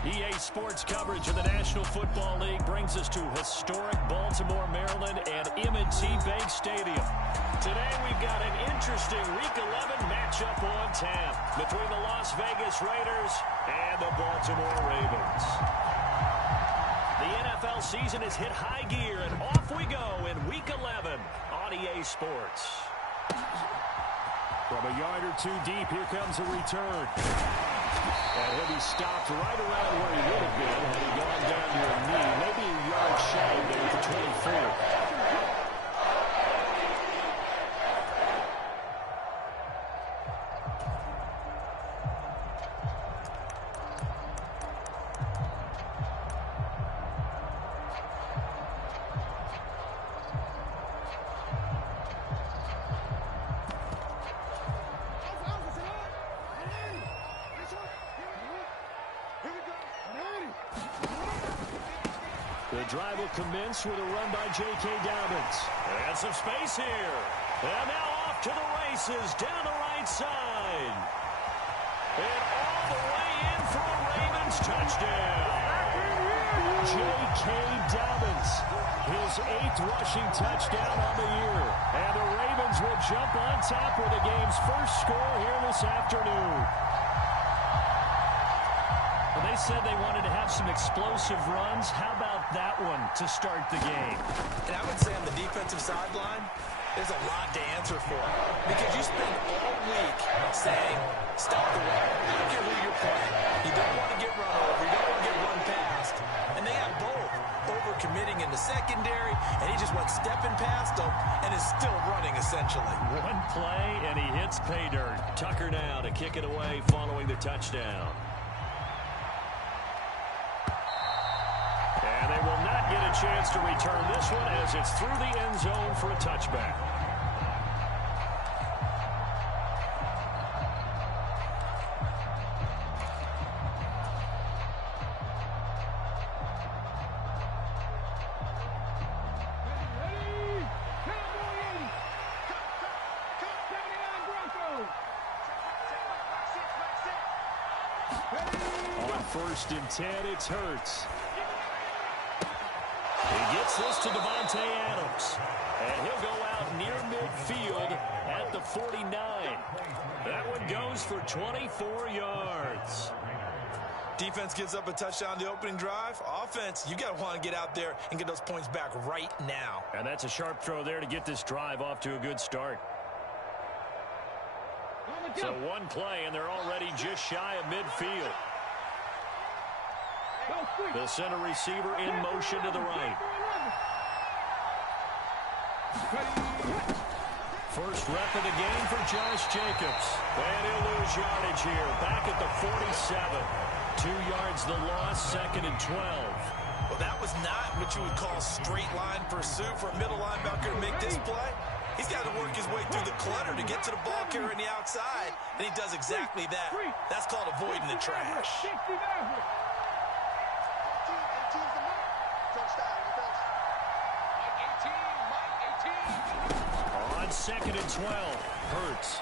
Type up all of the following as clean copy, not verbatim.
EA Sports coverage of the National Football League brings us to historic Baltimore, Maryland and M&T Bank Stadium. Today we've got an interesting Week 11 matchup on tap between the Las Vegas Raiders and the Baltimore Ravens. The NFL season has hit high gear, and off we go in Week 11 on EA Sports. From a yard or two deep, here comes a return. And he'll be stopped right around where he would have been had he gone down to a knee. Maybe a yard shy there at the 24. The drive will commence with a run by J.K. Dobbins. And some space here. And now off to the races down the right side. And all the way in for a Ravens touchdown. J.K. Dobbins, his 8th rushing touchdown on the year. And the Ravens will jump on top with the game's first score here this afternoon. They said they wanted to have some explosive runs. How about that one to start the game? And I would say on the defensive sideline, there's a lot to answer for. Because you spend all week saying, stop the run. I don't care who you're playing. You don't want to get run over. You don't want to get run past. And they have both. Over-committing in the secondary, and he just went stepping past them and is still running, essentially. One play, and he hits pay dirt. Tucker now to kick it away following the touchdown. And they will not get a chance to return this one as it's through the end zone for a touchback. On 1st and 10, it's Hurts. He gets this to Devontae Adams. And he'll go out near midfield at the 49. That one goes for 24 yards. Defense gives up a touchdown the opening drive. Offense, you got to want to get out there and get those points back right now. And that's a sharp throw there to get this drive off to a good start. So one play, and they're already just shy of midfield. The center receiver in motion to the right. First rep of the game for Josh Jacobs. And he'll lose yardage here. Back at the 47. 2 yards the loss, 2nd and 12. Well, that was not what you would call straight line pursuit for a middle linebacker to make this play. He's got to work his way through the clutter to get to the ball carrier on the outside, and he does exactly that. That's called avoiding the trash. On 2nd and 12, Hurts.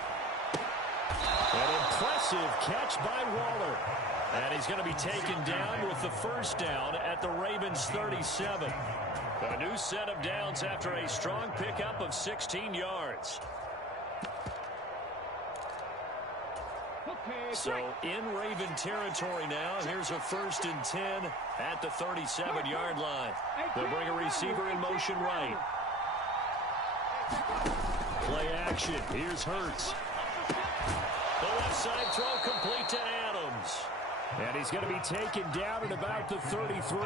An impressive catch by Waller. And he's going to be taken down with the first down at the Ravens' 37. A new set of downs after a strong pickup of 16 yards. So in Raven territory now, here's a 1st and 10 at the 37-yard line. They'll bring a receiver in motion right. Play action. Here's Hurts. The left side throw complete to Adams. And he's going to be taken down at about the 33.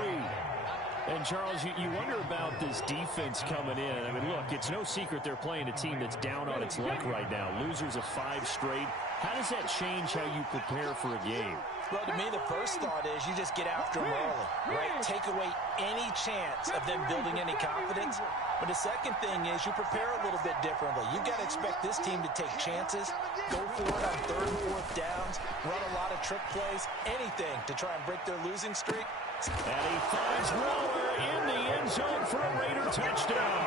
And, Charles, you wonder about this defense coming in. I mean, look, it's no secret they're playing a team that's down on its luck right now. Losers of 5 straight. How does that change how you prepare for a game? Well, to me, the first thought is you just get after them early, right? Take away any chance of them building any confidence. But the second thing is you prepare a little bit differently. You've got to expect this team to take chances, go for it on 3rd and 4th downs, run a lot of trick plays, anything to try and break their losing streak. And he finds Waller in the end zone for a Raider touchdown.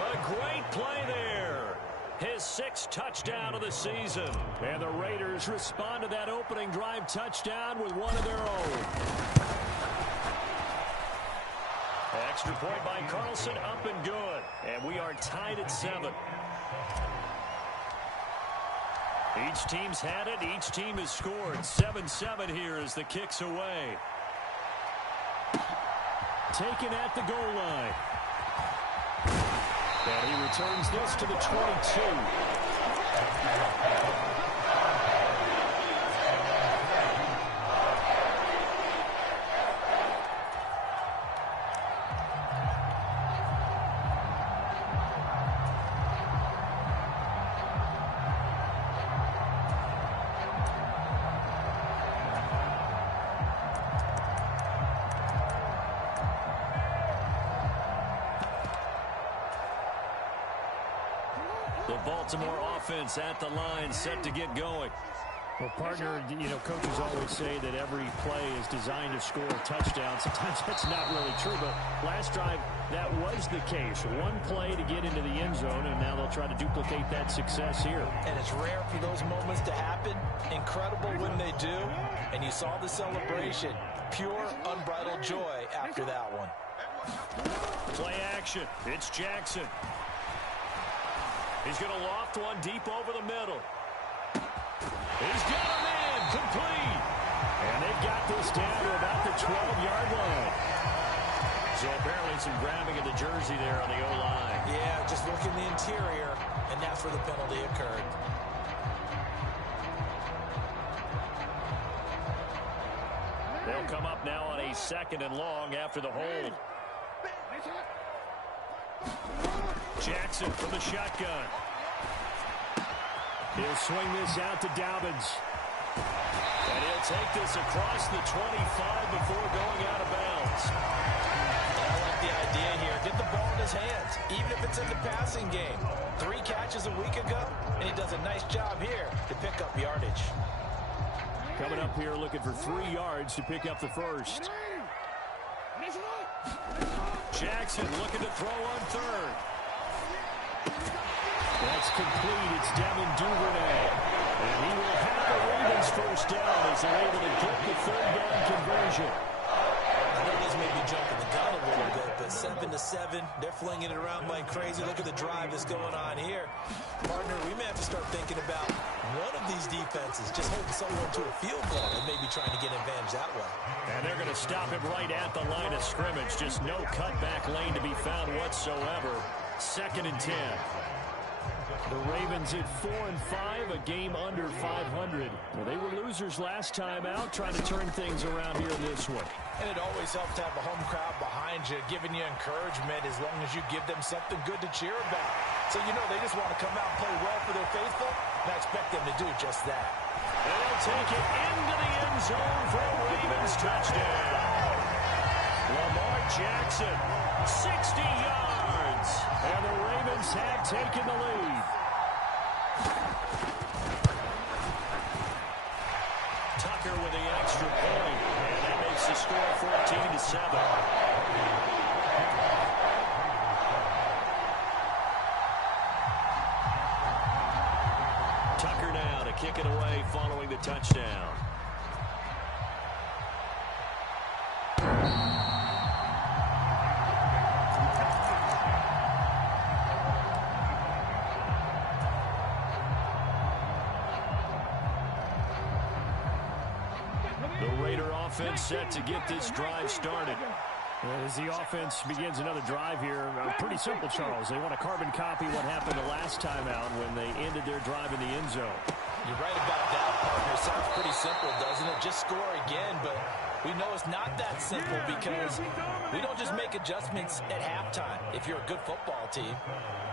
A great play there. His 6th touchdown of the season. And the Raiders respond to that opening drive touchdown with one of their own. Extra point by Carlson, up and good. And we are tied at 7. Each team's had it. Each team has scored. 7-7 here as the kick's away. Taken at the goal line. And he returns this to the 22. The Baltimore offense at the line, set to get going. Well, partner, coaches always say that every play is designed to score a touchdown. Sometimes that's not really true, but last drive, that was the case. One play to get into the end zone, and now they'll try to duplicate that success here. And it's rare for those moments to happen. Incredible when they do. And you saw the celebration. Pure, unbridled joy after that one. Play action. It's Jackson. He's going to loft one deep over the middle. He's got a man, complete. And they've got this down to about the 12-yard line. So apparently some grabbing of the jersey there on the O-line. Yeah, just look in the interior, and that's where the penalty occurred. They'll come up now on a 2nd and long after the hold. Jackson from the shotgun. He'll swing this out to Dobbins. And he'll take this across the 25 before going out of bounds. I like the idea here. Get the ball in his hands, even if it's in the passing game. 3 catches a week ago, and he does a nice job here to pick up yardage. Coming up here looking for 3 yards to pick up the first. Jackson looking to throw on 3rd. That's complete. It's Devin Duvernay. And he will have the Ravens first down as they're able to get the 3rd down conversion. I know this may be jumping the gun a little bit, but 7-7, they're flinging it around like crazy. Look at the drive that's going on here. Partner, we may have to start thinking about one of these defenses just holding someone to a field goal and maybe trying to get an advantage that way. And they're going to stop him right at the line of scrimmage. Just no cutback lane to be found whatsoever. 2nd and 10. The Ravens at 4-5, a game under 500. Well, they were losers last time out, trying to turn things around here in this one. And it always helps to have a home crowd behind you, giving you encouragement as long as you give them something good to cheer about. So, they just want to come out and play well for their faithful, and I expect them to do just that. And they'll take it into the end zone for a Ravens touchdown. Lamar Jackson, 60 yards. And the Ravens have taken the lead. Tucker with the extra point. And that makes the score 14-7. Tucker now to kick it away following the touchdown. Offense set to get this drive started. As the offense begins another drive here, pretty simple, Charles. They want to carbon copy what happened the last time out when they ended their drive in the end zone. You're right about that, partner. Sounds pretty simple, doesn't it? Just score again, but we know it's not that simple because we don't just make adjustments at halftime. If you're a good football team,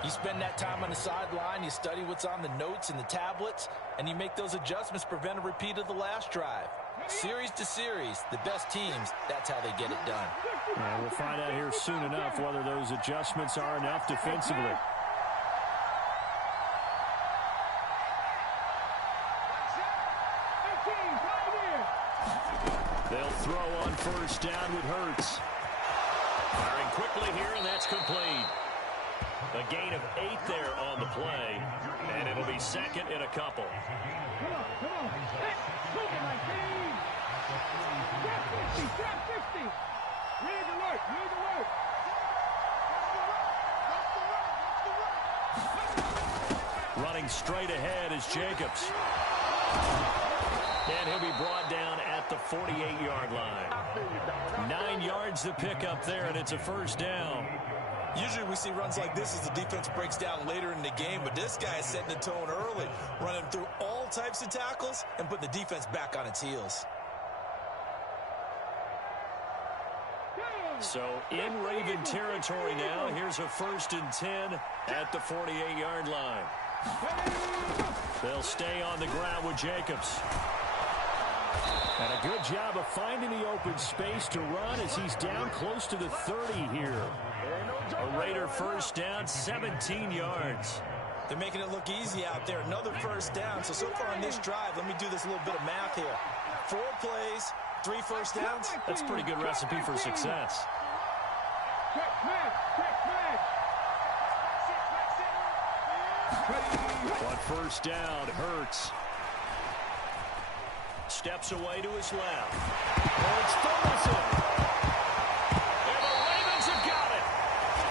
you spend that time on the sideline, you study what's on the notes and the tablets, and you make those adjustments, prevent a repeat of the last drive. Series to series, the best teams, that's how they get it done. Yeah, we'll find out here soon enough whether those adjustments are enough defensively. They'll throw on 1st down with Hurts. Firing quickly here, and that's complete. A gain of 8 there on the play, and it'll be second and a couple. Come on. Hey, move it, my team. Step 50. Rig alert. Running straight ahead is Jacobs. And he'll be brought down at the 48-yard line. 9 yards to pick up there, and it's a first down. Usually we see runs like this as the defense breaks down later in the game, but this guy is setting the tone early, running through all types of tackles and putting the defense back on its heels. So in Raven territory now, here's a 1st and 10 at the 48-yard line. They'll stay on the ground with Jacobs. And a good job of finding the open space to run as he's down close to the 30 here. A Raider first down, 17 yards. They're making it look easy out there. Another first down. So far on this drive, let me do this little bit of math here. 4 plays, 3 first downs. That's a pretty good recipe for success. One first down, Hurts. Steps away to his left. Hurts throws it. And the Ravens have got it.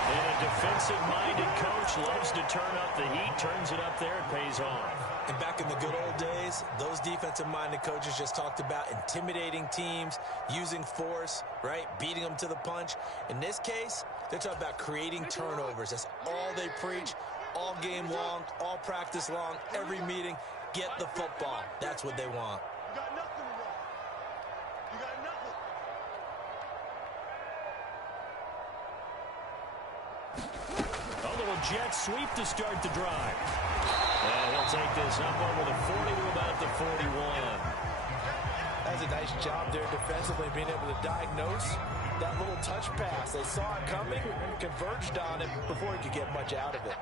And a defensive-minded coach loves to turn up the heat, turns it up there, it pays off. And back in the good old days, those defensive-minded coaches just talked about intimidating teams, using force, right, beating them to the punch. In this case, they're talking about creating turnovers. That's all they preach, all game long, all practice long, every meeting. Get the football. That's what they want. You got nothing to run. You got nothing. A little jet sweep to start the drive. And he'll take this up over the 40 to about the 41. That's a nice job there defensively, being able to diagnose that little touch pass. They saw it coming, converged on it before he could get much out of it.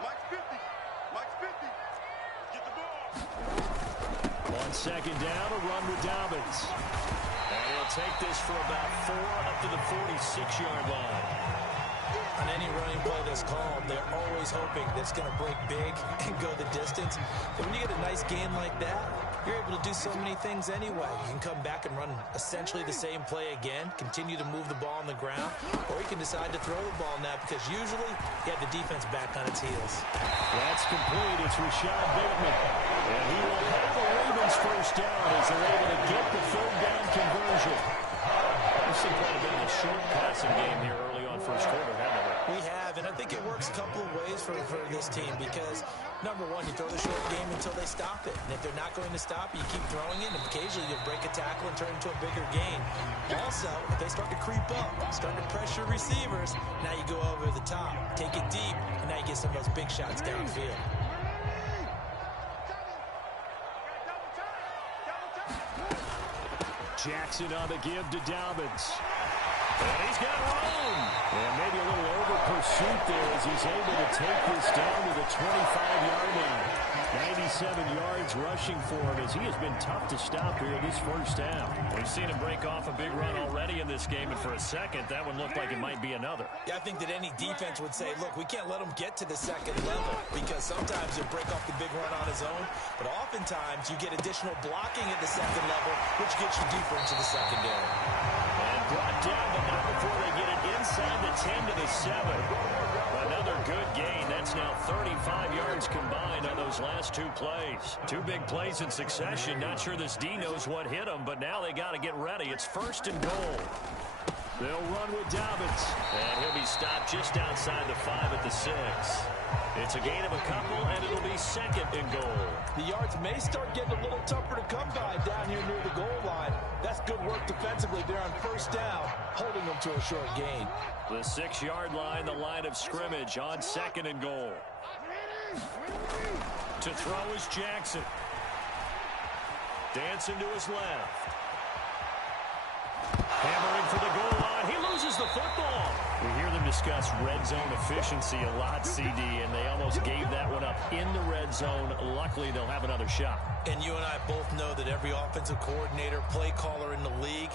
Mike's 50. Get the ball. On second down, a run with Dobbins. And he'll take this for about 4 up to the 46-yard line. On any running play that's called, they're always hoping that it's going to break big and go the distance. But when you get a nice gain like that, you're able to do so many things anyway. You can come back and run essentially the same play again, continue to move the ball on the ground, or you can decide to throw the ball now because usually you have the defense back on its heels. That's complete. It's Rashad Bateman. And he will have the Ravens first down as they're able to get the third down conversion. We've seen quite a bit of a short passing game here early on first quarter, haven't we? We have, and I think it works a couple of ways for this team because, number one, you throw the short game until they stop it. And if they're not going to stop it, you keep throwing it, and occasionally you'll break a tackle and turn it into a bigger gain. Also, if they start to creep up, start to pressure receivers, now you go over the top, take it deep, and now you get some of those big shots downfield. Jackson on the give to Dobbins. And he's got room. And maybe a little over pursuit there as he's able to take this down to the 25-yard line. 97 yards rushing for him as he has been tough to stop here this first down. We've seen him break off a big run already in this game, and for a second, that one looked like it might be another. Yeah, I think that any defense would say, look, we can't let him get to the second level because sometimes he'll break off the big run on his own, but oftentimes you get additional blocking at the second level, which gets you deeper into the secondary. And brought down, but not before they get it inside the 10 to the 7. Another good gain. That's now 35 yards combined on those last 2 plays. 2 big plays in succession. Not sure this D knows what hit them, but now they got to get ready. It's first and goal. They'll run with Dobbins. And he'll be stopped just outside the 5 at the 6. It's a gain of a couple, and it'll be second and goal. The yards may start getting a little tougher to come by down here near the goal line. That's good work defensively there on first down, holding them to a short gain. The 6-yard line, the line of scrimmage on second and goal. To throw is Jackson. Dancing to his left. Hammering for the goal line. He loses the football. We hear them discuss red zone efficiency a lot, CD, and they almost gave that one up in the red zone. Luckily, they'll have another shot. And you and I both know that every offensive coordinator, play caller in the league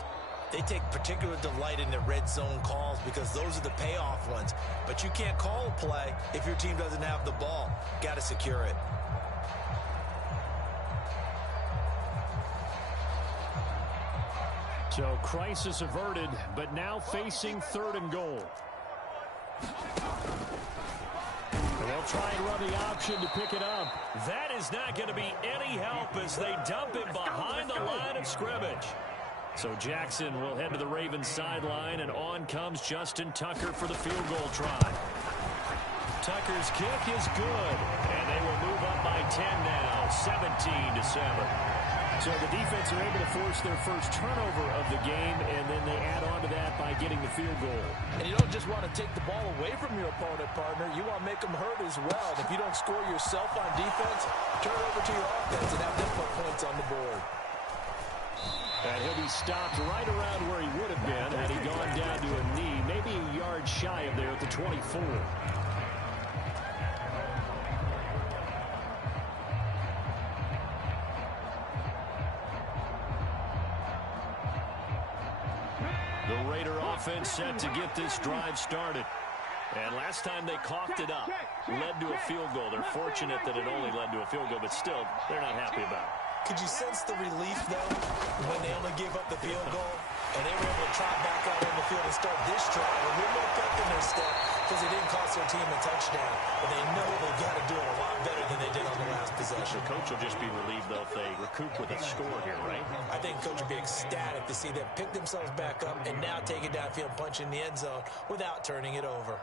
They take particular delight in the red zone calls because those are the payoff ones. But you can't call a play if your team doesn't have the ball. Got to secure it. So crisis averted, but now facing 3rd and goal. And they'll try and run the option to pick it up. That is not going to be any help as they dump it behind the line of scrimmage. So Jackson will head to the Ravens sideline, and on comes Justin Tucker for the field goal try. Tucker's kick is good, and they will move up by 10 now, 17-7. So the defense are able to force their first turnover of the game, and then they add on to that by getting the field goal. And you don't just want to take the ball away from your opponent, partner. You want to make them hurt as well. And if you don't score yourself on defense, turn it over to your offense and have them put points on the board. And he'll be stopped right around where he would have been had he gone down to a knee, maybe a yard shy of there at the 24. The Raider offense set to get this drive started. And last time they coughed it up, led to a field goal. They're fortunate that it only led to a field goal, but still, they're not happy about it. Could you sense the relief, though, when they only gave up the field goal and they were able to trot back out on the field and start this drive a little more pep in their step because they didn't cost their team a touchdown, but they know they've got to do it a lot better than they did on the last possession. The coach will just be relieved, though, if they recoup with a score here, right? I think coach will be ecstatic to see them pick themselves back up and now take it downfield, punch in the end zone without turning it over.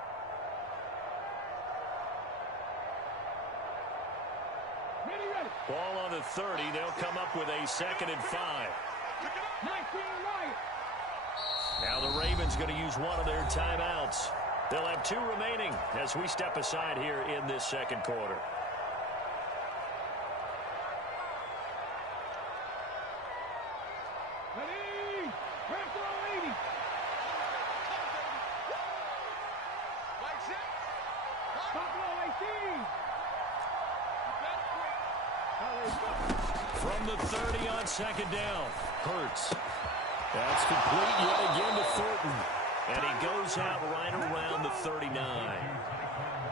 Ball on the 30. They'll come up with a 2nd and 5. Now the Ravens going to use one of their timeouts. They'll have 2 remaining as we step aside here in this 2nd quarter. From the 30 on 2nd down. Hurts. That's complete yet again to Thornton. And he goes out right around the 39.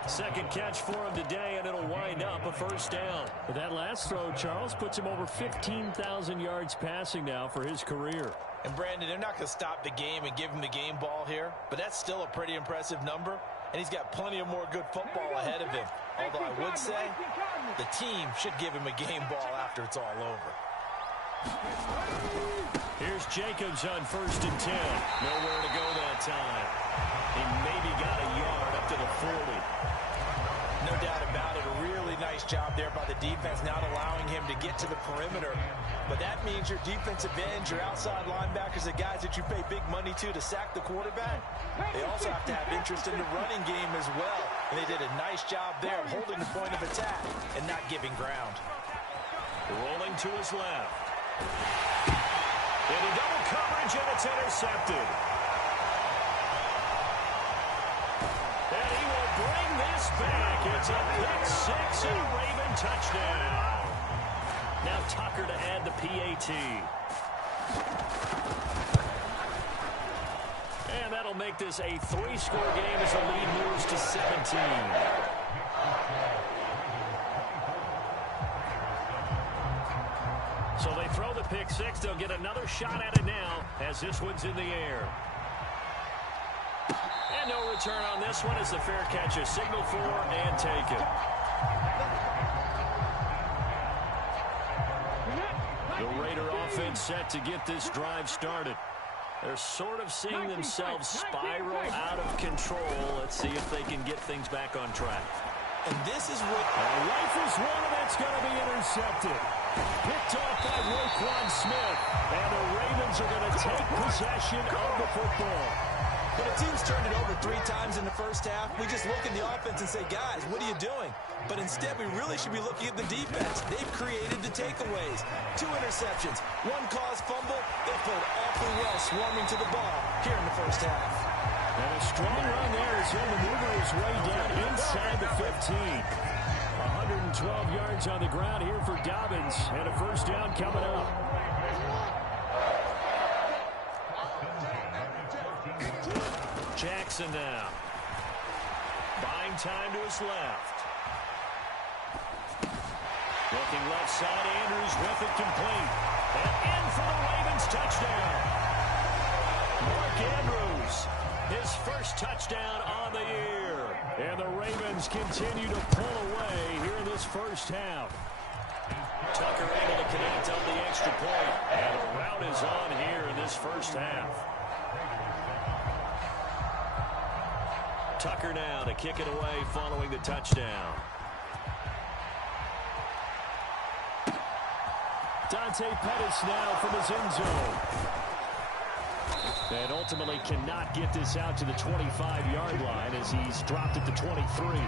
2nd catch for him today, and it'll wind up a 1st down. But that last throw, Charles, puts him over 15,000 yards passing now for his career. And Brandon, they're not going to stop the game and give him the game ball here, but that's still a pretty impressive number, and he's got plenty of more good football ahead of him. Although I would say the team should give him a game ball after it's all over. Here's Jacobs on 1st and 10. Nowhere to go that time. He maybe got a yard up to the 40. No doubt about it. A really nice job there by the defense, not allowing him to get to the perimeter. But that means your defensive ends, your outside linebackers, the guys that you pay big money to sack the quarterback, they also have to have interest in the running game as well. And they did a nice job there of holding the point of attack and not giving ground. Rolling to his left. Into double coverage, and it's intercepted. And he will bring this back. It's a pick 6 and a Raven touchdown. Now Tucker to add the PAT. And that'll make this a 3-score game as the lead moves to 17. So they throw the pick 6. They'll get another shot at it now as this one's in the air. And no return on this one as the fair catch is signaled for and taken. The Raider offense set to get this drive started. They're sort of seeing themselves spiral out of control. Let's see if they can get things back on track. And this is what... Rifles one, and that's going to be intercepted. Picked off by Roquan Smith. And the Ravens are going to take possession of the football. When a team's turned it over 3 times in the first half, we just look at the offense and say, guys, what are you doing? But instead, we really should be looking at the defense. They've created the takeaways. 2 interceptions, 1 caused fumble. They played awfully well swarming to the ball here in the first half. And a strong run there as he'll maneuver his way down inside the 15. 112 yards on the ground here for Dobbins, and a 1st down coming up. Jackson now. Buying time to his left. Looking left side, Andrews with it complete. And in for the Ravens touchdown. Mark Andrews, his first touchdown on the year. And the Ravens continue to pull away here in this first half. Tucker able to connect on the extra point. And the rout is on here in this first half. Tucker now to kick it away following the touchdown. Dante Pettis now from his end zone. And ultimately cannot get this out to the 25-yard line as he's dropped at the 23.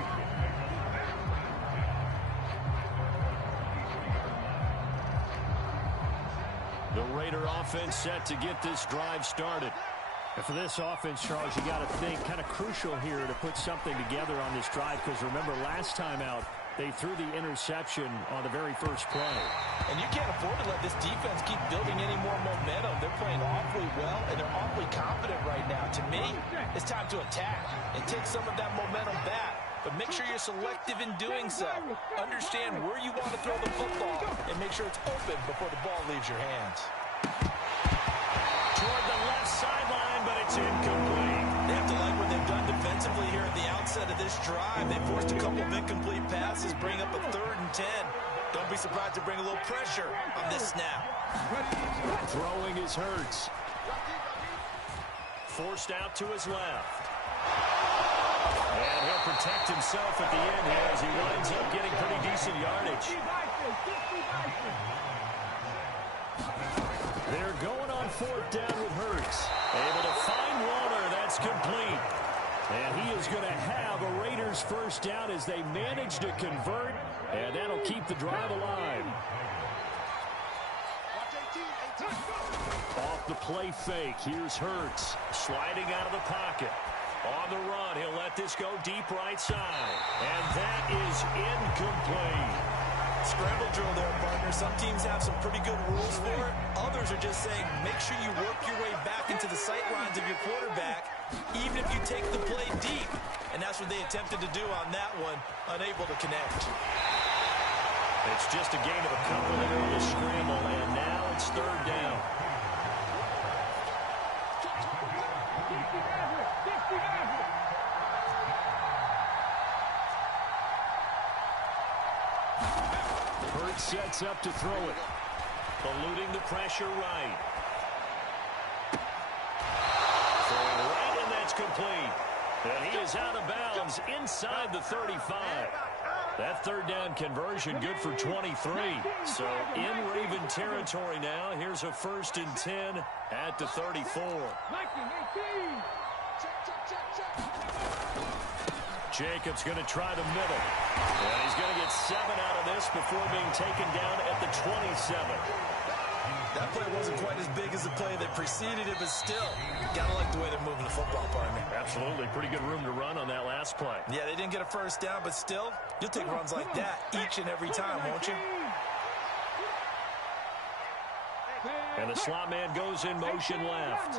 The Raider offense set to get this drive started. And for this offense, Charles, you got to think kind of crucial here to put something together on this drive, because remember last time out they threw the interception on the very first play. And you can't afford to let this defense keep building any more momentum. They're playing awfully well, and they're awfully confident right now. To me, it's time to attack and take some of that momentum back. But make sure you're selective in doing so. Understand where you want to throw the football, and make sure it's open before the ball leaves your hands. Toward the left sideline, but it's incomplete. They have to like what they've done defensively here at the outset of this drive. They forced a couple of incomplete passes, bring up a 3rd and 10. Don't be surprised to bring a little pressure on this snap. Throwing is Hurts. Forced out to his left. And he'll protect himself at the end here as he winds up getting pretty decent yardage. They're going on 4th down with Hurts. Able to find Warner. That's complete. And he is going to have a Raiders first down as they manage to convert. And that'll keep the drive alive. Off the play fake. Here's Hurts. Sliding out of the pocket. On the run. He'll let this go deep right side. And that is incomplete. Scramble drill there, partner. Some teams have some pretty good rules for it. Others are just saying, make sure you work your way back into the sight lines of your quarterback, even if you take the play deep. And that's what they attempted to do on that one, unable to connect. It's just a gain of a couple there on the scramble, and now it's 3rd down. Hurts sets up to throw it. Eluding the pressure right. Throwing right, and that's complete. And he is out of bounds inside the 35. That 3rd down conversion good for 23. So in Raven territory now. Here's a 1st and 10 at the 34. Jacobs going to try the middle. And he's going to get 7 out of this before being taken down at the 27. That play wasn't quite as big as the play that preceded it, but still, got to like the way they're moving the football, partner. Absolutely. Pretty good room to run on that last play. Yeah, they didn't get a first down, but still, you'll take runs like that each and every time, won't you? And the slot man goes in motion left.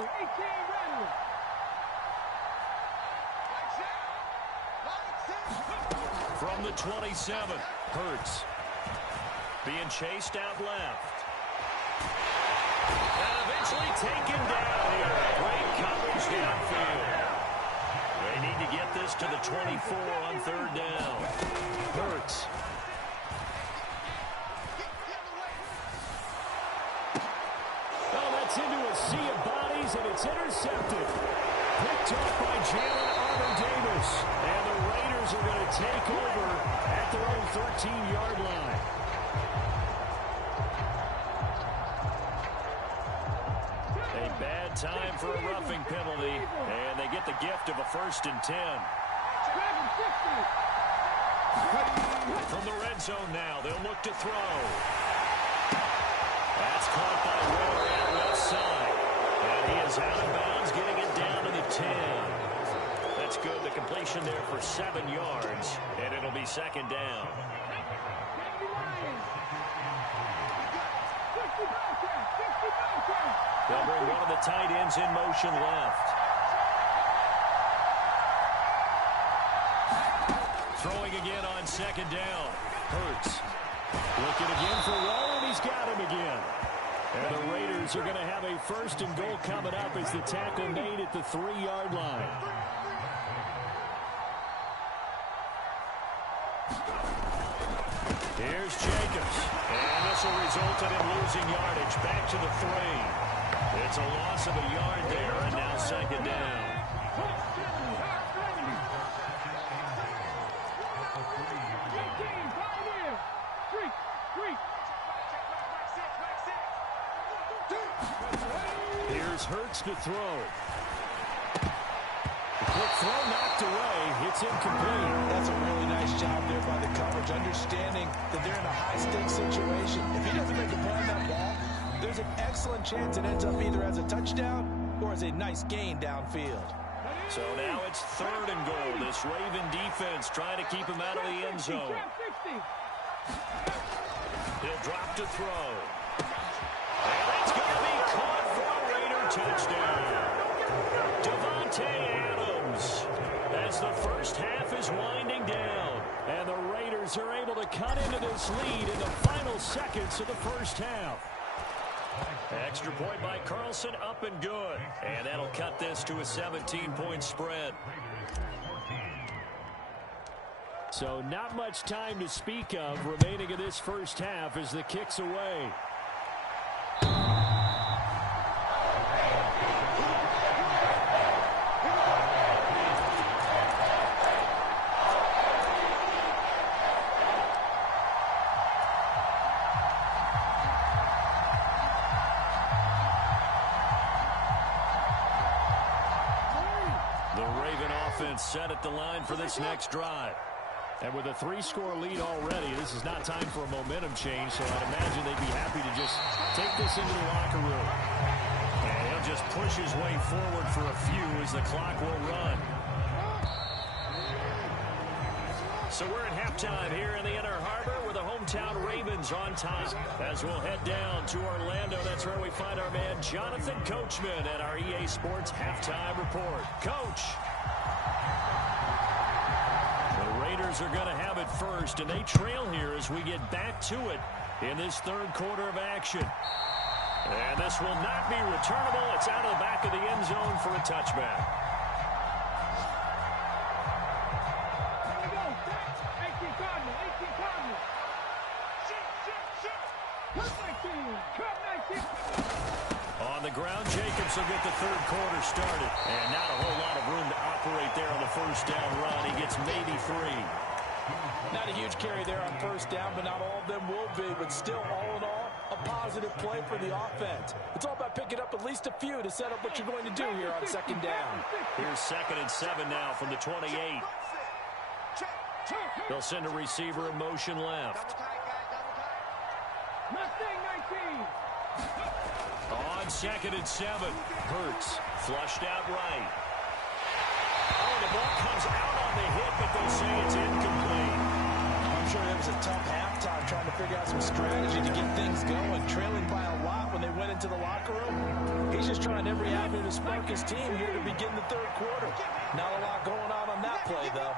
From the 27, Hurts. Being chased out left. And eventually taken down here. Great coverage downfield. They need to get this to the 24 on 3rd down. Hurts. Oh, that's into a sea of bodies, and it's intercepted. Picked off by Jalen Armour-Davis. And the Raiders are going to take over at their own 13-yard line. A bad time for a roughing penalty, and they get the gift of a 1st and 10. From the red zone now, they'll look to throw. That's caught by Warner at left side. And he is out of bounds, getting it down to the 10. That's good. The completion there for 7 yards, and it'll be 2nd down. They'll bring one of the tight ends in motion left. Throwing again on second down. Hurts. Looking again for Waller, and he's got him again. And the Raiders are going to have a 1st and goal coming up as the tackle made at the 3-yard line. Here's Jacobs. And this will result in him losing yardage. Back to the 3. It's a loss of a yard there, and now second down. Here's Hurts to throw. The quick throw knocked away. It's incomplete. That's a really nice job there by the coverage, understanding that they're in a high-stakes situation. If he doesn't make a play on that ball, there's an excellent chance it ends up either as a touchdown or as a nice gain downfield. So now it's 3rd and goal. This Raven defense trying to keep him out of the end zone. He'll drop to throw. And it's going to be caught for a Raider touchdown. Devontae Adams, as the first half is winding down. And the Raiders are able to cut into this lead in the final seconds of the first half. Extra point by Carlson, up and good. And that'll cut this to a 17-point spread. So not much time to speak of remaining in this first half as the kick's away. Set at the line for this next drive. And with a 3-score lead already, this is not time for a momentum change, so I'd imagine they'd be happy to just take this into the locker room. And he'll just push his way forward for a few as the clock will run. So we're at halftime here in the Inner Harbor with the hometown Ravens on top. As we'll head down to Orlando, that's where we find our man Jonathan Coachman at our EA Sports Halftime Report. Coach. Raiders are going to have it first, and they trail here as we get back to it in this 3rd quarter of action. And this will not be returnable. It's out of the back of the end zone for a touchback. On the ground, Jacobs will get the 3rd quarter started. And not a whole lot of room to operate there on the first down run. He gets maybe 3. Not a huge carry there on first down, but not all of them will be. But still, all in all, a positive play for the offense. It's all about picking up at least a few to set up what you're going to do here on second down. Here's 2nd and 7 now from the 28. They'll send a receiver in motion left. On 2nd and 7, Hurts flushed out right. Oh, the ball comes out on the hit, but they say it's incomplete. I'm sure it was a tough halftime trying to figure out some strategy to get things going, trailing by a lot when they went into the locker room. He's just trying every avenue to spark his team here to begin the 3rd quarter. Not a lot going on that play, though.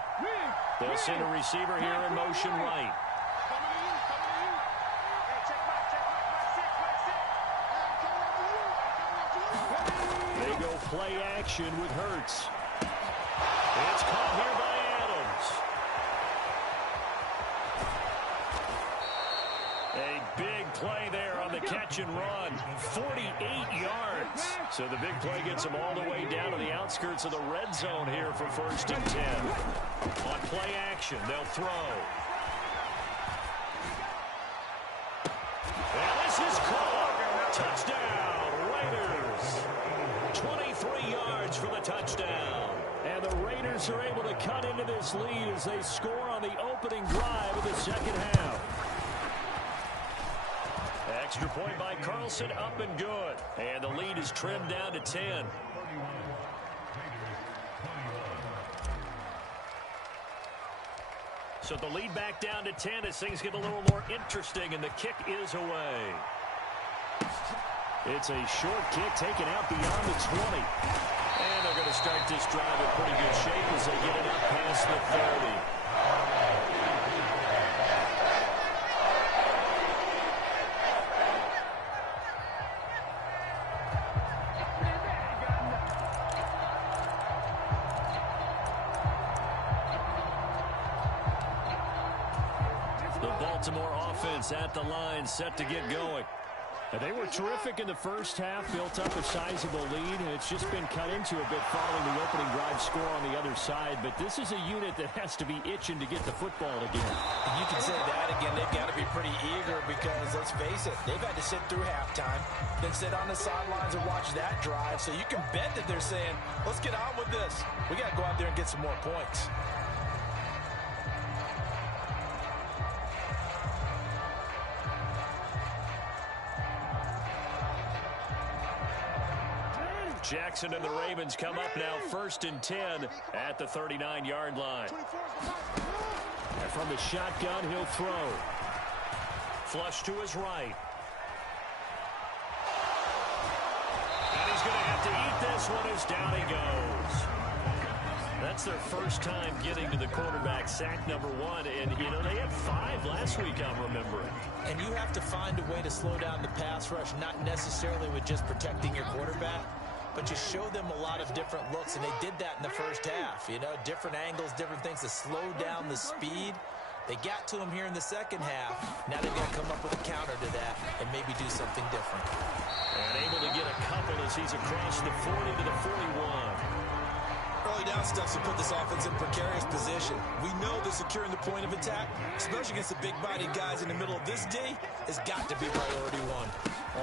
They'll send a receiver here in motion right. They go play action with Hurts. It's caught here by Adams. A big play there on the catch and run. 48 yards. So the big play gets them all the way down to the outskirts of the red zone here for 1st and 10. On play action, they'll throw. And this is caught. Touchdown, Raiders. 23 yards for the touchdown. And the Raiders are able to cut into this lead as they score on the opening drive of the second half. Extra point by Carlson, up and good. And the lead is trimmed down to 10. So the lead back down to 10 as things get a little more interesting, and the kick is away. It's a short kick taken out beyond the 20. And they're going to start this drive in pretty good shape as they get it up past the 30. The Baltimore offense at the line, set to get going. And they were terrific in the first half, built up a sizable lead, and it's just been cut into a bit following the opening drive score on the other side. But this is a unit that has to be itching to get the football again. You can say that again. They've got to be pretty eager because, let's face it, they've had to sit through halftime, then sit on the sidelines and watch that drive. So you can bet that they're saying, let's get on with this. We got to go out there and get some more points. Jackson and the Ravens come up now 1st and 10 at the 39-yard line. And from the shotgun, he'll throw. Flush to his right. And he's going to have to eat this one as down he goes. That's their first time getting to the quarterback, sack number 1. And, you know, they had 5 last week, I'm remembering. And you have to find a way to slow down the pass rush, not necessarily with just protecting your quarterback, but you show them a lot of different looks, and they did that in the first half. You know, different angles, different things to slow down the speed. They got to him here in the second half. Now they've got to come up with a counter to that and maybe do something different. And able to get a couple as he's across the 40 to the 41. Early down stuff to put this offense in precarious position. We know that securing the point of attack, especially against the big-bodied guys in the middle of this D, has got to be priority 1.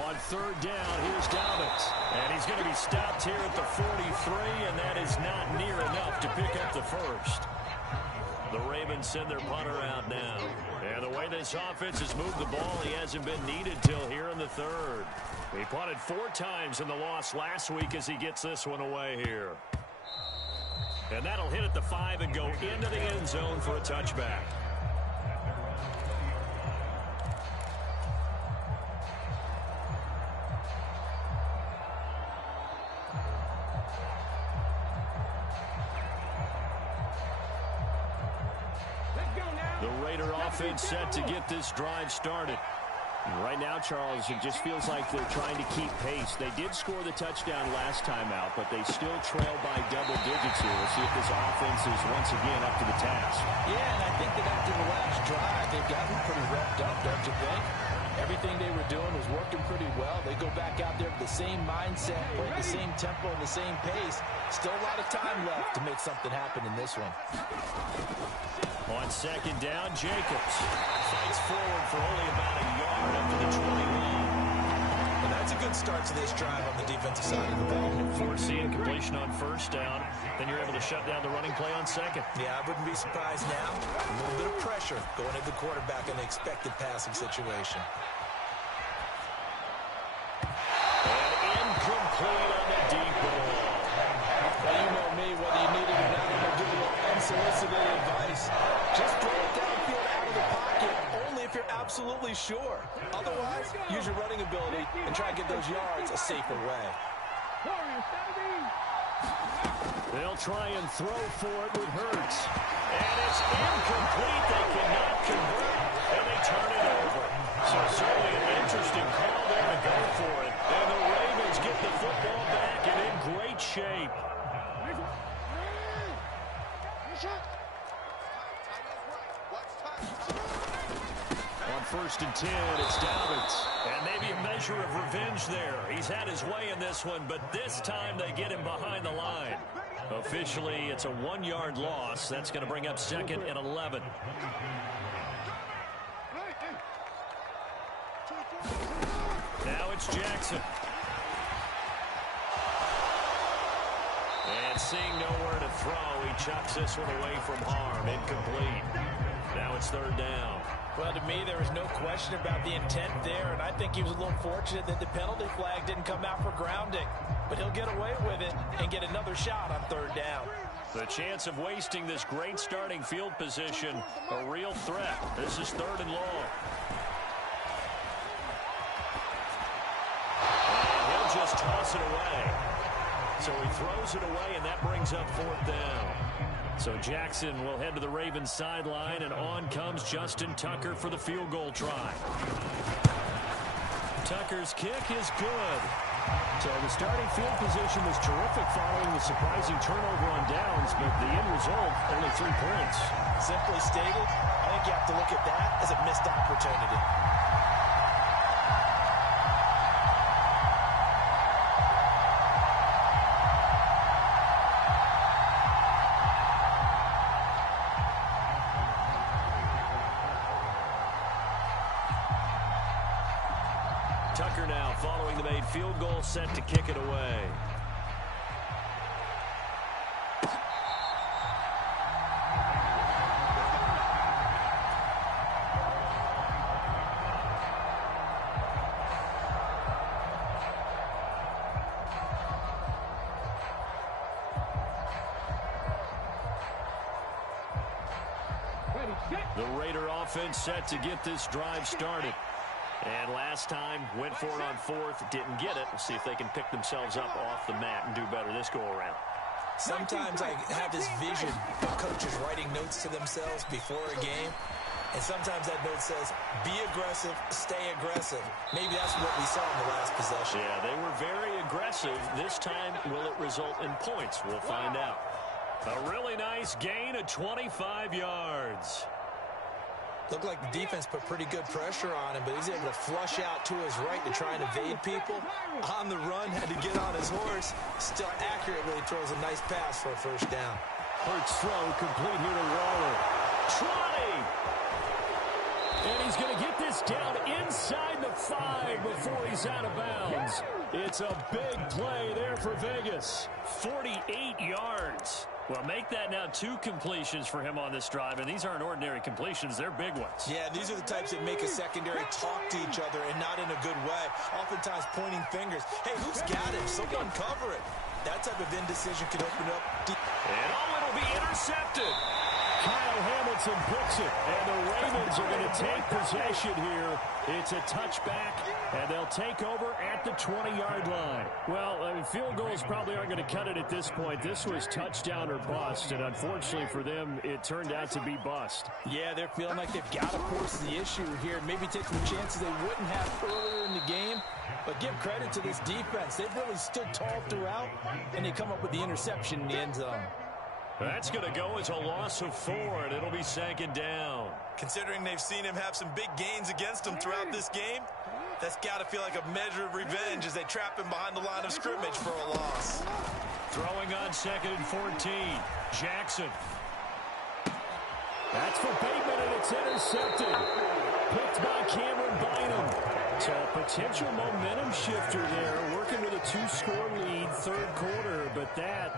On 3rd down, here's Dobbins. And he's going to be stopped here at the 43, and that is not near enough to pick up the first. The Ravens send their punter out now. And the way this offense has moved the ball, he hasn't been needed till here in the 3rd. He punted 4 times in the loss last week as he gets this one away here. And that'll hit at the 5 and go into the end zone for a touchback. The Raider offense set to get this drive started. Right now, Charles, it just feels like they're trying to keep pace. They did score the touchdown last time out, but they still trail by double digits here. We'll see if this offense is once again up to the task. Yeah, and I think that after the last drive, they've gotten pretty revved up, don't you think? Everything they were doing was working pretty well. They go back out there with the same mindset, playing the same tempo and the same pace. Still a lot of time left to make something happen in this one. On 2nd down, Jacobs fights forward for only about a yard up to the 21. And that's a good start to this drive on the defensive side of the ball. Forcing completion on 1st down, then you're able to shut down the running play on 2nd. Yeah, I wouldn't be surprised now. A little bit of pressure going at the quarterback in the expected passing situation. And incomplete on the deep ball. Well, you know me, whether you need it or not, I'm going to give you unsolicited advice. Just throw it downfield out of the pocket, only if you're absolutely sure. Otherwise, use your running ability and try and get those yards a safer way. They'll try and throw for it with Hurts. And it's incomplete. They cannot convert, and they turn it over. So certainly an interesting call there to go for it. And the Ravens get the football back and in great shape. On 1st and 10, it's Dobbins. And maybe a measure of revenge there. He's had his way in this one, but this time they get him behind the line. Officially, it's a 1-yard loss. That's going to bring up 2nd and 11. Now it's Jackson. And seeing nowhere to throw, he chucks this one away from harm. Incomplete. Now it's 3rd down. Well, to me, there was no question about the intent there, and I think he was a little fortunate that the penalty flag didn't come out for grounding. But he'll get away with it and get another shot on 3rd down. The chance of wasting this great starting field position, a real threat. This is 3rd and long. And he'll just toss it away. So he throws it away, and that brings up 4th down. So Jackson will head to the Ravens sideline, and on comes Justin Tucker for the field goal try. Tucker's kick is good. So the starting field position was terrific following the surprising turnover on downs, but the end result, only 3 points. Simply stated, I think you have to look at that as a missed opportunity. Tucker now following the made field goal, set to kick it away. The Raider offense set to get this drive started. And last time, went for it on fourth, didn't get it. We'll see if they can pick themselves up off the mat and do better this go-around. Sometimes I have this vision of coaches writing notes to themselves before a game. And sometimes that note says, be aggressive, stay aggressive. Maybe that's what we saw in the last possession. Yeah, they were very aggressive. This time, will it result in points? We'll find out. A really nice gain of 25 yards. Looked like the defense put pretty good pressure on him, but he's able to flush out to his right to try and evade people. On the run, had to get on his horse. Still accurately throws a nice pass for a first down. Hurts throw complete here to Waller. Trotting! And he's going to get this down inside the 5 before he's out of bounds. It's a big play there for Vegas. 48 yards. Well, make that now 2 completions for him on this drive, and these aren't ordinary completions. They're big ones. Yeah, these are the types that make a secondary talk to each other and not in a good way. Oftentimes pointing fingers. Hey, who's got him? Someone cover it. That type of indecision could open up deep. And it'll be intercepted. Kyle Hamilton picks it, and the Ravens are going to take possession here. It's a touchback, and they'll take over at the 20-yard line. Well, I mean, field goals probably aren't going to cut it at this point. This was touchdown or bust, and unfortunately for them, it turned out to be bust. Yeah, they're feeling like they've got to force the issue here, maybe take some chances they wouldn't have earlier in the game. But give credit to this defense. They've really stood tall throughout, and they come up with the interception in the end zone. That's going to go as a loss of 4, and it'll be second down. Considering they've seen him have some big gains against them throughout this game, that's got to feel like a measure of revenge as they trap him behind the line of scrimmage for a loss. Throwing on 2nd and 14. Jackson. That's for Bateman, and it's intercepted. Picked by Cameron Bynum. So a potential momentum shifter there, working with a 2-score lead, third quarter, but that,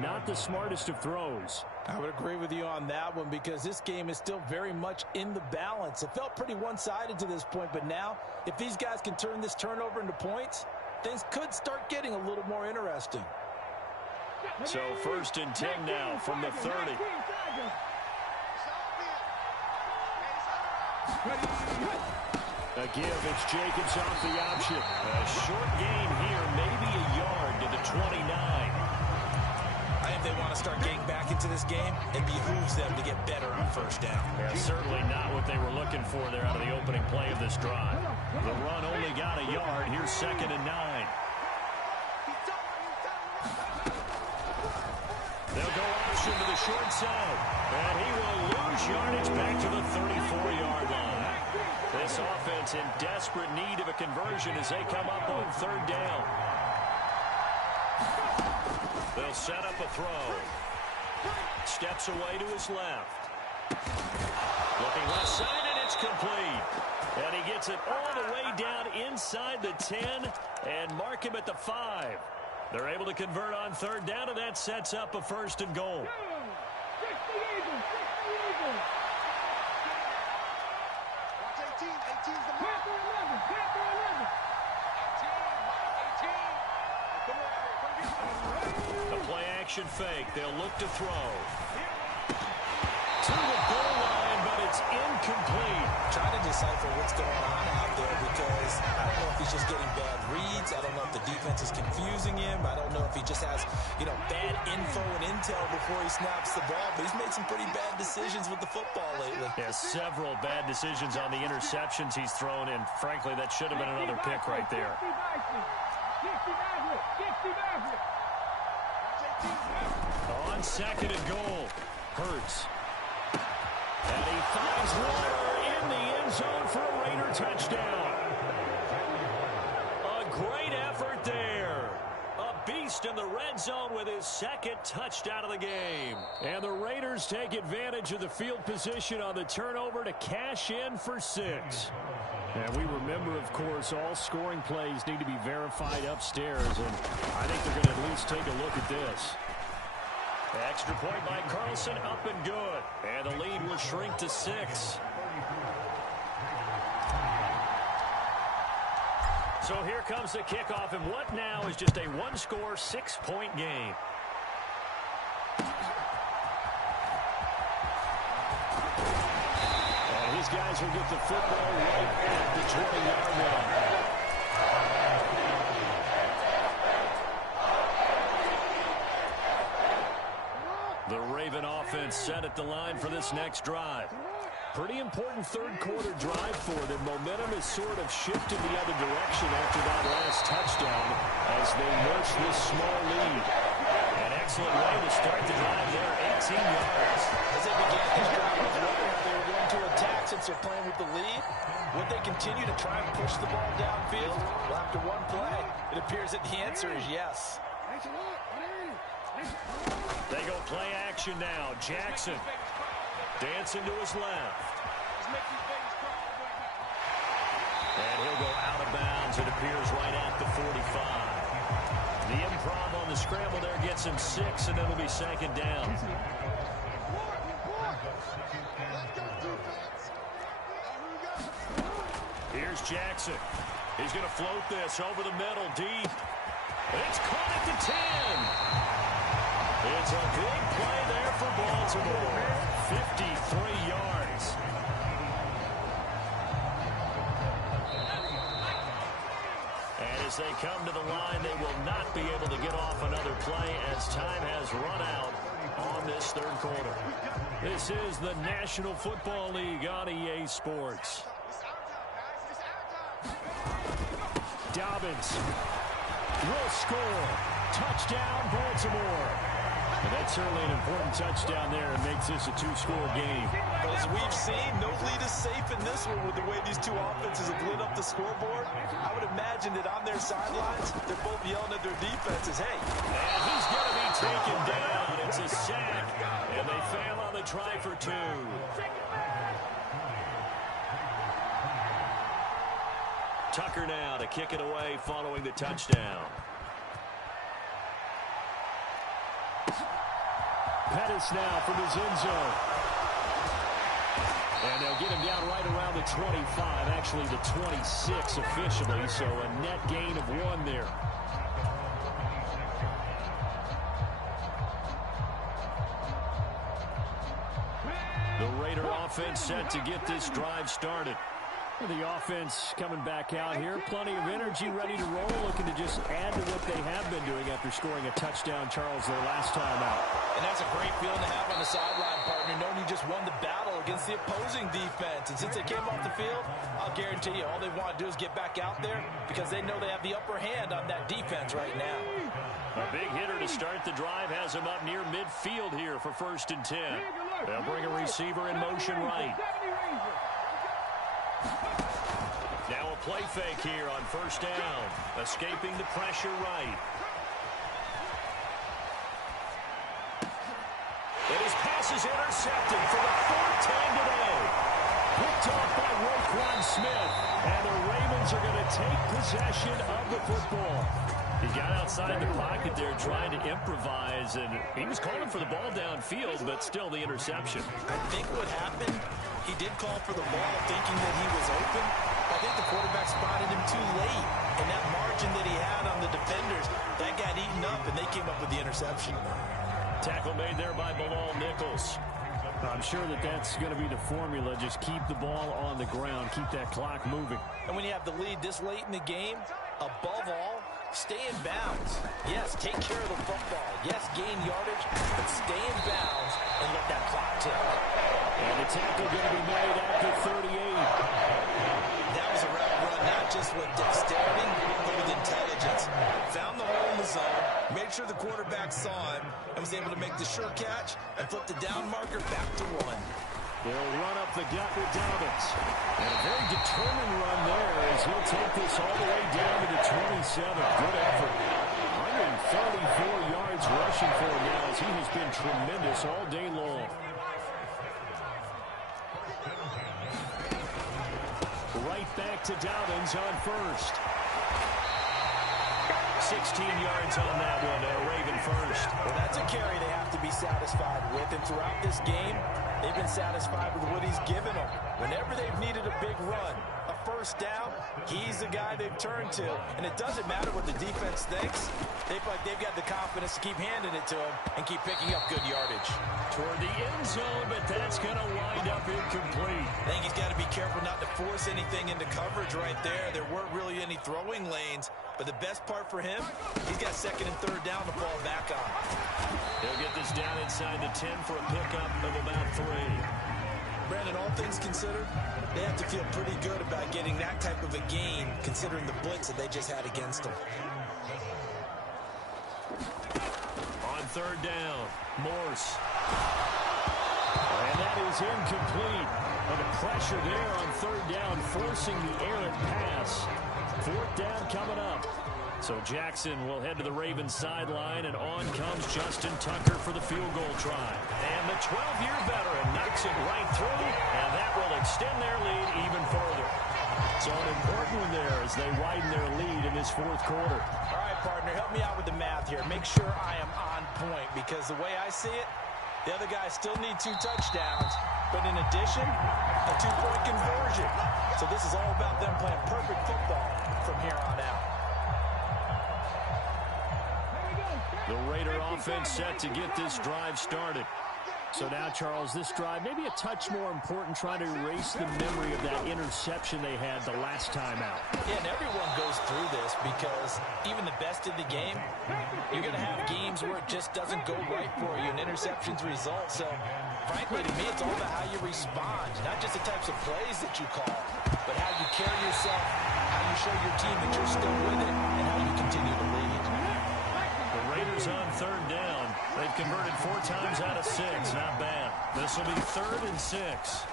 not the smartest of throws. I would agree with you on that one because this game is still very much in the balance. It felt pretty one-sided to this point, but now, if these guys can turn this turnover into points, things could start getting a little more interesting. So 1st and 10 now from the 30. A give, it's Jacobs off the option. A short gain here, maybe a yard to the 29. I think they want to start getting back into this game. It behooves them to get better on first down. Yeah, certainly not what they were looking for there out of the opening play of this drive. The run only got a yard. Here's 2nd and 9. They'll go option to the short side. And he will lose yardage back to the 34-yard line. This offense in desperate need of a conversion as they come up on 3rd down. They'll set up a throw. Steps away to his left. Looking left side, and it's complete. And he gets it all the way down inside the 10 and mark him at the 5. They're able to convert on 3rd down, and that sets up a 1st and goal. A play-action fake. They'll look to throw. To the goal line, but it's incomplete. Trying to decipher what's going on out there because I don't know if he's just getting bad reads. I don't know if the defense is confusing him. I don't know if he just has, bad info and intel before he snaps the ball. But he's made some pretty bad decisions with the football lately. Yeah, several bad decisions on the interceptions he's thrown in. Frankly, that should have been another pick right there. On 2nd and goal, Hurts. Finds Waller in the end zone for a Raider touchdown. A great effort there. A beast in the red zone with his second touchdown of the game. And the Raiders take advantage of the field position on the turnover to cash in for 6. And we remember, of course, all scoring plays need to be verified upstairs, and I think they're going to at least take a look at this. Extra point by Carlson, up and good. And the lead will shrink to 6. So here comes the kickoff, and what now is just a one-score, 6-point game. And these guys will get the football right at the 20-yard line. The Raven offense set at the line for this next drive. Pretty important third-quarter drive for them. Momentum has sort of shifted the other direction after that last touchdown as they nurse this small lead. An excellent way to start the drive there, 18 yards. As they began this drive, I was wondering how they were going to attack since they're playing with the lead. Would they continue to try and push the ball downfield? Well, after one play, it appears that the answer is yes. They go play action now. Jackson dancing to his left. And he'll go out of bounds. It appears right at the 45. The improv on the scramble there gets him 6, and it'll be second down. Here's Jackson. He's going to float this over the middle, deep. It's caught at the 10. It's a big play there for Baltimore. 53 yards. And as they come to the line, they will not be able to get off another play as time has run out on this third quarter. This is the National Football League on EA Sports. Dobbins will score. Touchdown, Baltimore. And that's certainly an important touchdown there. It makes this a 2-score game. But as we've seen, no lead is safe in this one with the way these two offenses have lit up the scoreboard. I would imagine that on their sidelines, they're both yelling at their defenses, hey. And he's going to be taken down. It's a sack, and they fail on the try for 2. Tucker now to kick it away following the touchdown. Pettis now from his end zone. And they'll get him down right around the 25, actually the 26 officially, so a net gain of 1 there. The Raider offense set to get this drive started. The offense coming back out here. Plenty of energy, ready to roll, looking to just add to what they have been doing after scoring a touchdown, Charles, their last time out. And that's a great feeling to have on the sideline, partner, knowing you just won the battle against the opposing defense. And since they came off the field, I'll guarantee you all they want to do is get back out there because they know they have the upper hand on that defense right now. A big hitter to start the drive has him up near midfield here for 1st and 10. They'll bring a receiver in motion right. Now a play fake here on 1st down. Escaping the pressure right. And his pass is intercepted for the 4th time today. Picked off by Roquan Smith. And the Ravens are going to take possession of the football. He got outside the pocket there trying to improvise, and he was calling for the ball downfield, but still the interception. I think what happened, he did call for the ball thinking that he was open. I think the quarterback spotted him too late, and that margin that he had on the defenders, that got eaten up, and they came up with the interception. Tackle made there by Bilal Nichols. I'm sure that that's going to be the formula. Just keep the ball on the ground. Keep that clock moving. And when you have the lead this late in the game, above all, stay in bounds. Yes, take care of the football. Yes, gain yardage, but stay in bounds and let that clock tick. And the tackle going to be made at the 38. That was a route run, not just with dexterity, but with intelligence. Found the hole in the zone, made sure the quarterback saw him, and was able to make the sure catch and flip the down marker back to 1. They'll run up the gut with Dobbins. And a very determined run there as he'll take this all the way down to the 27. Good effort. 134 yards rushing for him now as he has been tremendous all day long. Right back to Dobbins on first. 16 yards on that one, Raven first. Well, that's a carry they have to be satisfied with. And throughout this game, they've been satisfied with what he's given them. Whenever they've needed a big run, a first down, he's the guy they've turned to. And it doesn't matter what the defense thinks. They've got the confidence to keep handing it to him and keep picking up good yardage. Toward the end zone, but that's going to wind up incomplete. I think he's got to be careful not to force anything into coverage right there. There weren't really any throwing lanes. But the best part for him, he's got second and third down to fall back on. He'll get this down inside the 10 for a pickup of about 3. Brandon, all things considered, they have to feel pretty good about getting that type of a gain considering the blitz that they just had against them. On third down, Morse. And that is incomplete. But the pressure there on third down, forcing the errant pass. Fourth down coming up. So Jackson will head to the Ravens sideline, and on comes Justin Tucker for the field goal try. And the 12-year veteran knocks it right through, and that will extend their lead even further. So an important one there as they widen their lead in this fourth quarter. All right, partner, help me out with the math here. Make sure I am on point, because the way I see it, the other guys still need 2 touchdowns, but in addition, a 2-point conversion. So this is all about them playing perfect football from here on out. The Raider offense set to get this drive started. So now, Charles, this drive maybe a touch more important, trying to erase the memory of that interception they had the last time out. Yeah, and everyone goes through this because even the best in the game, you're going to have games where it just doesn't go right for you, and interceptions result. So, frankly, to me, it's all about how you respond, not just the types of plays that you call, but how you carry yourself, how you show your team that you're still with it, and how you continue to lead. The Raiders on third down. They've converted 4 times out of 6. Not bad. This will be 3rd and 6.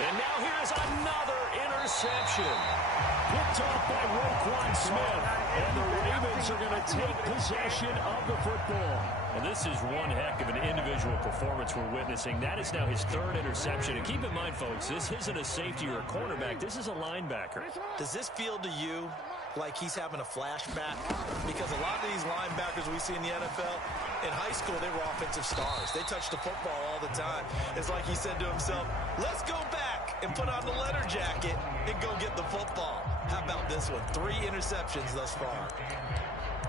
And now here's another interception. Picked off by Roquan Smith. And the Ravens are going to take possession of the football. And this is one heck of an individual performance we're witnessing. That is now his 3rd interception. And keep in mind, folks, this isn't a safety or a cornerback. This is a linebacker. Does this feel to you like he's having a flashback? Because a lot of these linebackers we see in the NFL, in high school, they were offensive stars. They touched the football all the time. It's like he said to himself, let's go back and put on the leather jacket and go get the football. How about this one? 3 interceptions thus far.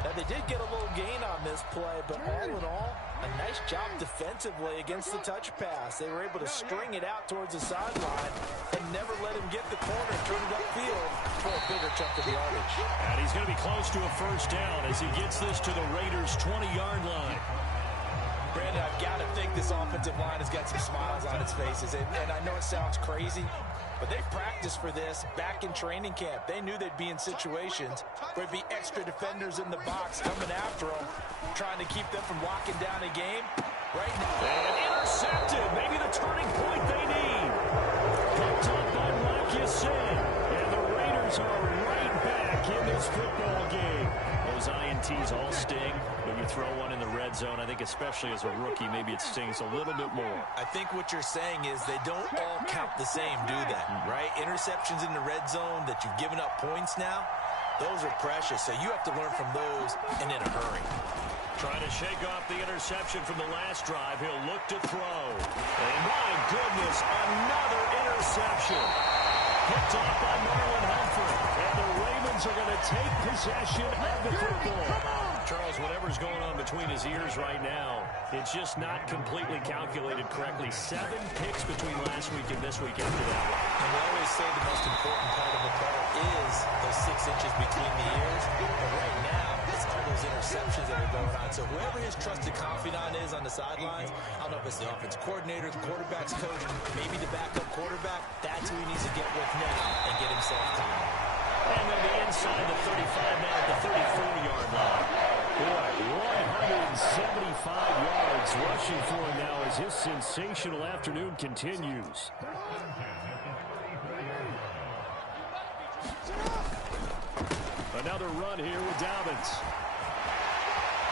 Now, they did get a little gain on this play, but all in all, a nice job defensively against the touch pass. They were able to string it out towards the sideline and never let him get the corner and turn it upfield for a bigger chunk of yardage. And he's going to be close to a first down as he gets this to the Raiders' 20-yard line. Brandon, I've got to think this offensive line has got some smiles on its faces. And I know it sounds crazy, but they've practiced for this back in training camp. They knew they'd be in situations where there'd be extra defenders in the box coming after them, trying to keep them from locking down a game. Right now. And intercepted. Maybe the turning point they need. Picked up by Marcus Sin. And the Raiders are right back in this football game. Those INTs all sting. When you throw one in the red zone, I think especially as a rookie, maybe it stings a little bit more. I think what you're saying is they don't all count the same, do they? Right? Interceptions in the red zone that you've given up points now, those are precious. So you have to learn from those and in a hurry. Trying to shake off the interception from the last drive. He'll look to throw. And my goodness, another interception. Picked off by Marlon Humphrey. And the Ravens are going to take possession of the football. Charles, whatever's going on between his ears right now, it's just not completely calculated correctly. 7 picks between last week and this week after that one. And we always say the most important part of a player is those 6 inches between the ears. But right now, it's all those interceptions that are going on. So whoever his trusted confidant is on the sidelines, I don't know if it's the offensive coordinator, the quarterback's coach, maybe the backup quarterback, that's who he needs to get with now and get himself calm. And they'll be inside the 35 now at the 34-yard line. Boy, 175 yards rushing for him now as his sensational afternoon continues. Another run here with Dobbins.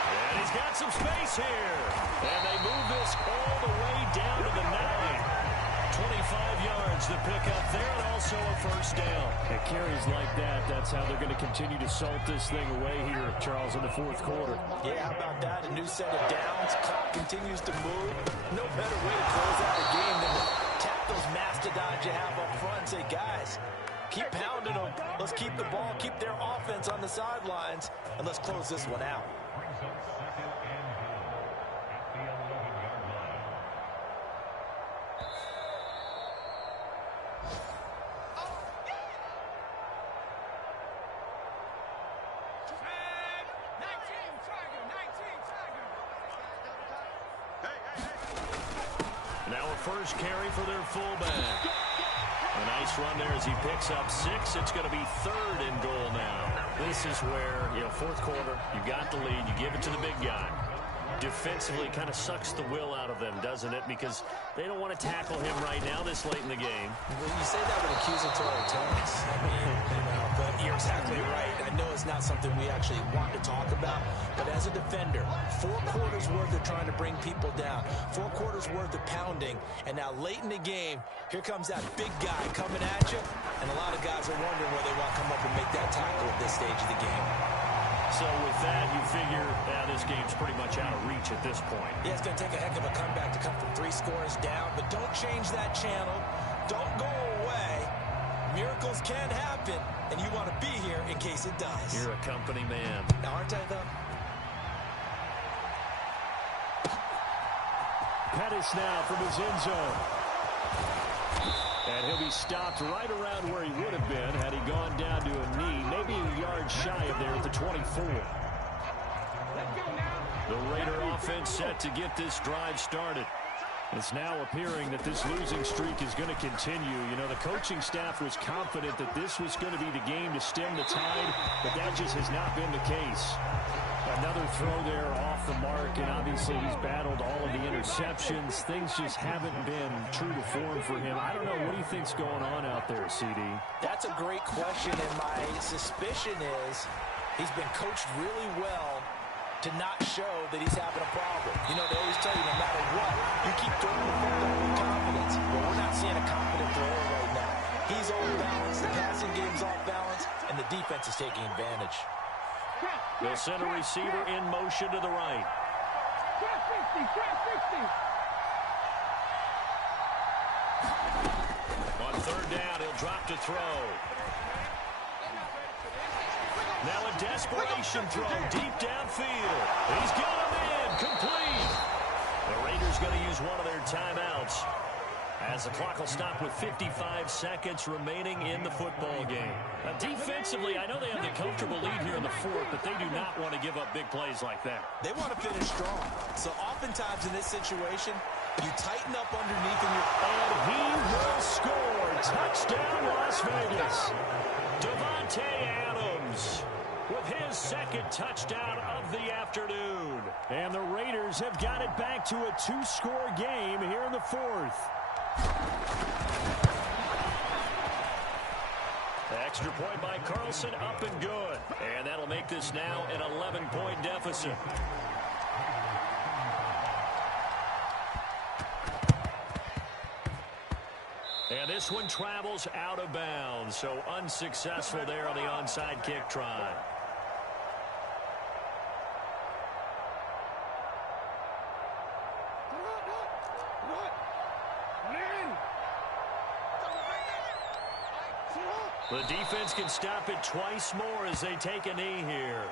And he's got some space here. And they move this all the way down to the 9. 25 yards to pick up there, and also a first down. At carries like that, that's how they're going to continue to salt this thing away here, Charles, in the fourth quarter. Yeah, how about that? A new set of downs. Clock continues to move. No better way to close out a game than to tap those mastodons you have up front and say, guys, keep pounding them. Let's keep the ball, keep their offense on the sidelines, and let's close this one out. Now a first carry for their fullback. A nice run there as he picks up 6. It's going to be 3rd and goal now. This is where, fourth quarter, you got the lead, you give it to the big guy. Defensively kind of sucks the will out of them, doesn't it? Because they don't want to tackle him right now this late in the game. Well, you say that with accusatory tones. I mean, but you're exactly right. I know it's not something we actually want to talk about, but as a defender, 4 quarters worth of trying to bring people down, 4 quarters worth of pounding, and now late in the game, here comes that big guy coming at you, and a lot of guys are wondering whether they want to come up and make that tackle at this stage of the game. So with that, you figure this game's pretty much out of reach at this point. Yeah, it's going to take a heck of a comeback to come from 3 scores down, but don't change that channel. Don't go away. Miracles can happen, and you want to be here in case it does. You're a company man. Now, aren't I, though? Pettis now from his end zone. And he'll be stopped right around where he would have been had he gone down to a knee, maybe a yard shy of there at the 24. The Raider offense set to get this drive started. It's now appearing that this losing streak is going to continue. The coaching staff was confident that this was going to be the game to stem the tide, but that just has not been the case. Another throw there off the mark, and obviously he's battled all of the interceptions. Things just haven't been true to form for him. I don't know. What do you think's going on out there, CD? That's a great question, and my suspicion is he's been coached really well to not show that he's having a problem. They always tell you no matter what, you keep throwing the football with confidence. Well, we're not seeing a confident thrower right now. He's off balance, the passing game's off balance, and the defense is taking advantage. They'll send a receiver in motion to the right. On 3rd down, he'll drop to throw. Now a desperation throw deep downfield. He's got him in, complete. The Raiders going to use one of their timeouts as the clock will stop with 55 seconds remaining in the football game. Now, defensively, I know they have the comfortable lead here in the 4th, but they do not want to give up big plays like that. They want to finish strong. So oftentimes in this situation, you tighten up underneath and he will score. Touchdown, Las Vegas. Devontae Adams with his 2nd touchdown of the afternoon. And the Raiders have got it back to a 2-score game here in the 4th. Extra point by Carlson, up and good. And that'll make this now an 11-point deficit. And this one travels out of bounds, so unsuccessful there on the onside kick try. The defense can stop it twice more as they take a knee here.